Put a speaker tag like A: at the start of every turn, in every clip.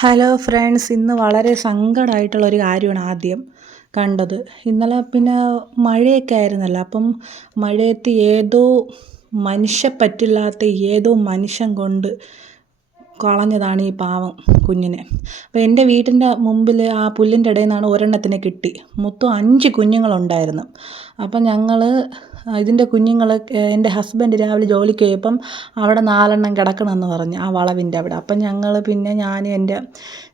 A: Hello friends ഇന്ന് വളരെ സങ്കടമായിട്ടുള്ള ഒരു കാര്യമാണ് ആദ്യം കണ്ടത്. ഇന്നലെ പിന്നെ മഴയൊക്കെ ആയിരുന്നല്ലോ. അപ്പം മഴയത്ത് ഏതോ മനുഷ്യ പറ്റില്ലാത്ത ഏതോ മനുഷ്യൻ കൊണ്ട് കളഞ്ഞതാണ് ഈ പാവം കുഞ്ഞിനെ. അപ്പോൾ എന്റെ വീട്ടിന്റെ മുമ്പിൽ ആ പുല്ലിന്റെ ഇടയിൽ നിന്നാണ് ഒരെണ്ണത്തിനെ കിട്ടി. മൊത്തം അഞ്ച് കുഞ്ഞുങ്ങളുണ്ടായിരുന്നു. അപ്പം ഞങ്ങൾ ഇതിന്റെ കുഞ്ഞുങ്ങൾ എന്റെ ഹസ്ബൻഡ് രാവിലെ ജോലിക്ക് പോയപ്പം അവിടെ നാലെണ്ണം കിടക്കണമെന്ന് പറഞ്ഞു ആ വളവിന്റെ അവിടെ. അപ്പം ഞങ്ങൾ പിന്നെ ഞാൻ എന്റെ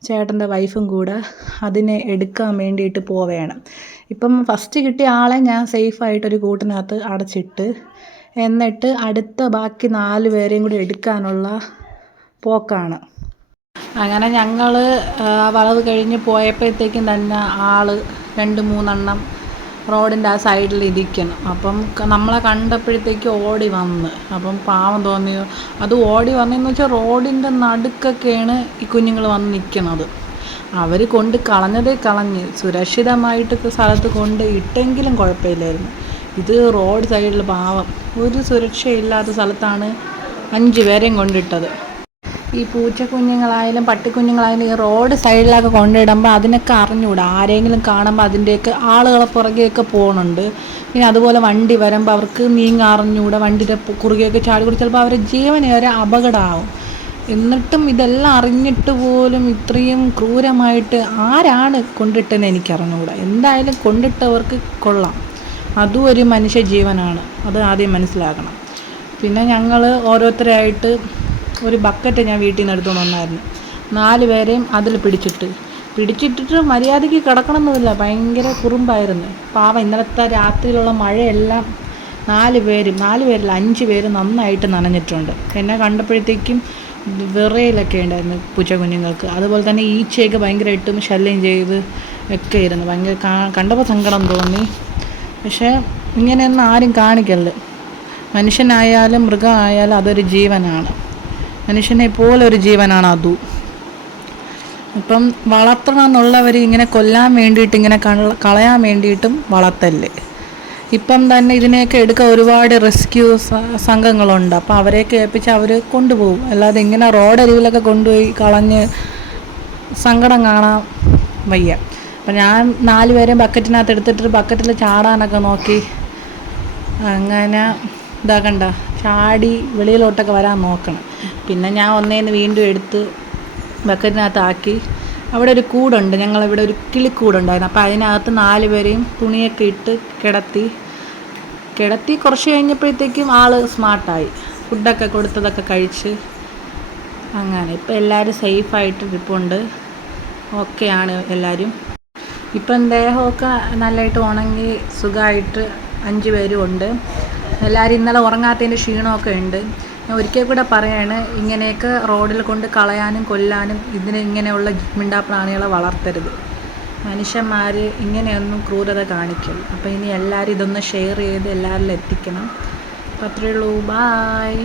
A: ചേട്ടന്റെ വൈഫും കൂടെ അതിനെ എടുക്കാൻ വേണ്ടിയിട്ട് പോവുകയാണ് ഇപ്പം ഫസ്റ്റ് കിട്ടിയ ആളെ ഞാൻ സേഫായിട്ടൊരു കൂട്ടിനകത്ത് അടച്ചിട്ട് എന്നിട്ട് അടുത്ത ബാക്കി നാല് പേരെയും കൂടി എടുക്കാനുള്ള പോക്കാണ്. അങ്ങനെ ഞങ്ങൾ വളവ് കഴിഞ്ഞ് പോയപ്പോഴത്തേക്കും തന്നെ ആൾ രണ്ട് മൂന്നെണ്ണം റോഡിന്റെ ആ സൈഡിൽ ഇരിക്കണം അപ്പം നമ്മളെ കണ്ടപ്പോഴത്തേക്ക് ഓടി വന്ന്. അപ്പം പാവം തോന്നി. അത് ഓടി വന്നതെന്ന് വെച്ചാൽ റോഡിന്റെ നടുക്കൊക്കെയാണ് ഈ കുഞ്ഞുങ്ങൾ വന്ന് നിൽക്കുന്നത്. അവർ കൊണ്ട് കളഞ്ഞതേ കളഞ്ഞ് സുരക്ഷിതമായിട്ട് സ്ഥലത്ത് കൊണ്ട് ഇട്ടെങ്കിലും കുഴപ്പമില്ലായിരുന്നു. ഇത് റോഡ് സൈഡിൽ പാവം. ഒരു സുരക്ഷയില്ലാത്ത സ്ഥലത്താണ് അഞ്ച് പേരെയും കൊണ്ടിട്ടത്. ഈ പൂച്ചക്കുഞ്ഞുങ്ങളായാലും പട്ടിക്കുഞ്ഞുങ്ങളായാലും ഈ റോഡ് സൈഡിലൊക്കെ കൊണ്ടിടുമ്പോൾ അതിനൊക്കെ അറിഞ്ഞുകൂടാ ആരെങ്കിലും കാണുമ്പോൾ അതിന്റെയൊക്കെ ആളുകളെ പുറകെയൊക്കെ പോകുന്നുണ്ട് പിന്നെ അതുപോലെ വണ്ടി വരുമ്പോൾ അവർക്ക് നീങ്ങാൻ അറിഞ്ഞുകൂടാ വണ്ടിയുടെ കുറുകെയൊക്കെ ചാടി കൂടി ചിലപ്പോൾ അവരുടെ ജീവന് വരെ അപകടമാവും. എന്നിട്ടും ഇതെല്ലാം അറിഞ്ഞിട്ട് പോലും ഇത്രയും ക്രൂരമായിട്ട് ആരാണ് കൊണ്ടിട്ടെന്ന് എനിക്കറിഞ്ഞുകൂടാ എന്തായാലും കൊണ്ടിട്ടവർക്ക് കൊള്ളാം. അതും ഒരു മനുഷ്യ ജീവനാണ്. അത് ആദ്യം മനസ്സിലാക്കണം. പിന്നെ ഞങ്ങൾ ഓരോരുത്തരായിട്ട് ഒരു ബക്കറ്റ് ഞാൻ വീട്ടിൽ നിന്ന് എടുത്തുകൊണ്ട് വന്നായിരുന്നു. നാല് പേരെയും അതിൽ പിടിച്ചിട്ട്. പിടിച്ചിട്ടിട്ട് മര്യാദയ്ക്ക് കിടക്കണമെന്നില്ല ഭയങ്കര കുറുമ്പായിരുന്നു. പാവം ഇന്നലത്തെ രാത്രിയിലുള്ള മഴയെല്ലാം നാല് പേരും നാല് പേരിൽ അഞ്ച് പേര് നന്നായിട്ട് നനഞ്ഞിട്ടുണ്ട്. എന്നെ കണ്ടപ്പോഴത്തേക്കും വിറയിലൊക്കെ ഉണ്ടായിരുന്നു പൂച്ച കുഞ്ഞുങ്ങൾക്ക് അതുപോലെ തന്നെ ഈച്ചയൊക്കെ ഭയങ്കരമായിട്ടും ശല്യം ചെയ്ത് ഒക്കെ ഇരുന്നു ഭയങ്കര കണ്ടപ്പോൾ സങ്കടം തോന്നി. പക്ഷേ ഇങ്ങനെയൊന്നും ആരും കാണിക്കരുത്. മനുഷ്യനായാലും മൃഗമായാലും അതൊരു ജീവനാണ്. മനുഷ്യനെ പോലെ ഒരു ജീവനാണ് അതു. ഇപ്പം വളർത്തണം എന്നുള്ളവർ ഇങ്ങനെ കൊല്ലാൻ വേണ്ടിയിട്ട് ഇങ്ങനെ കളയാൻ വേണ്ടിയിട്ടും വളർത്തല്ലേ? ഇപ്പം തന്നെ ഇതിനെയൊക്കെ എടുക്കാൻ ഒരുപാട് റെസ്ക്യൂ സംഘങ്ങളുണ്ട്. അപ്പോൾ അവരെയൊക്കെ ഏൽപ്പിച്ച് അവർ കൊണ്ടുപോകും. അല്ലാതെ ഇങ്ങനെ റോഡരികിലൊക്കെ കൊണ്ടുപോയി കളഞ്ഞ് സങ്കടം കാണാൻ വയ്യ. അപ്പം ഞാൻ നാല് പേരെയും ബക്കറ്റിനകത്ത് എടുത്തിട്ട് ബക്കറ്റിൽ ചാടാനൊക്കെ നോക്കി. അങ്ങനെ ഇതാക്കണ്ട ചാടി വെളിയിലോട്ടൊക്കെ വരാൻ നോക്കണം. പിന്നെ ഞാൻ ഒന്നേന്ന് വീണ്ടും എടുത്ത് ബക്കറ്റിനകത്താക്കി. അവിടെ ഒരു കൂടുണ്ട്. ഞങ്ങളിവിടെ ഒരു കിളിക്കൂടുണ്ടായിരുന്നു അപ്പോൾ അതിനകത്ത് നാല് പേരെയും തുണിയൊക്കെ ഇട്ട് കിടത്തി. കിടത്തി കുറച്ച് കഴിഞ്ഞപ്പോഴത്തേക്കും ആൾ സ്മാർട്ടായി. ഫുഡൊക്കെ കൊടുത്തതൊക്കെ കഴിച്ച് അങ്ങനെ. ഇപ്പം എല്ലാവരും സേഫായിട്ട് ഇരിപ്പുണ്ട്. ഓക്കെയാണ് എല്ലാവരും ഇപ്പം ദേഹമൊക്കെ നല്ലതായിട്ട് ഉണങ്ങി സുഖമായിട്ട് അഞ്ച് പേരും ഉണ്ട്. എല്ലാവരും ഇന്നലെ ഉറങ്ങാത്തതിന്റെ ക്ഷീണമൊക്കെ ഉണ്ട്. ഞാൻ ഒരിക്കൽ കൂടെ പറയാണ് ഇങ്ങനെയൊക്കെ റോഡിൽ കൊണ്ട് കളയാനും കൊല്ലാനും ഇതിന് ഇങ്ങനെയുള്ള മിണ്ടാപ്രാണികളെ വളർത്തരുത്. മനുഷ്യന്മാർ ഇങ്ങനെയൊന്നും ക്രൂരത കാണിക്കും അപ്പോൾ ഇനി എല്ലാവരും ഇതൊന്ന് ഷെയർ ചെയ്ത് എല്ലാവരിലും എത്തിക്കണം. അപ്പോൾ അത്രയേ ഉള്ളൂ. ബായ്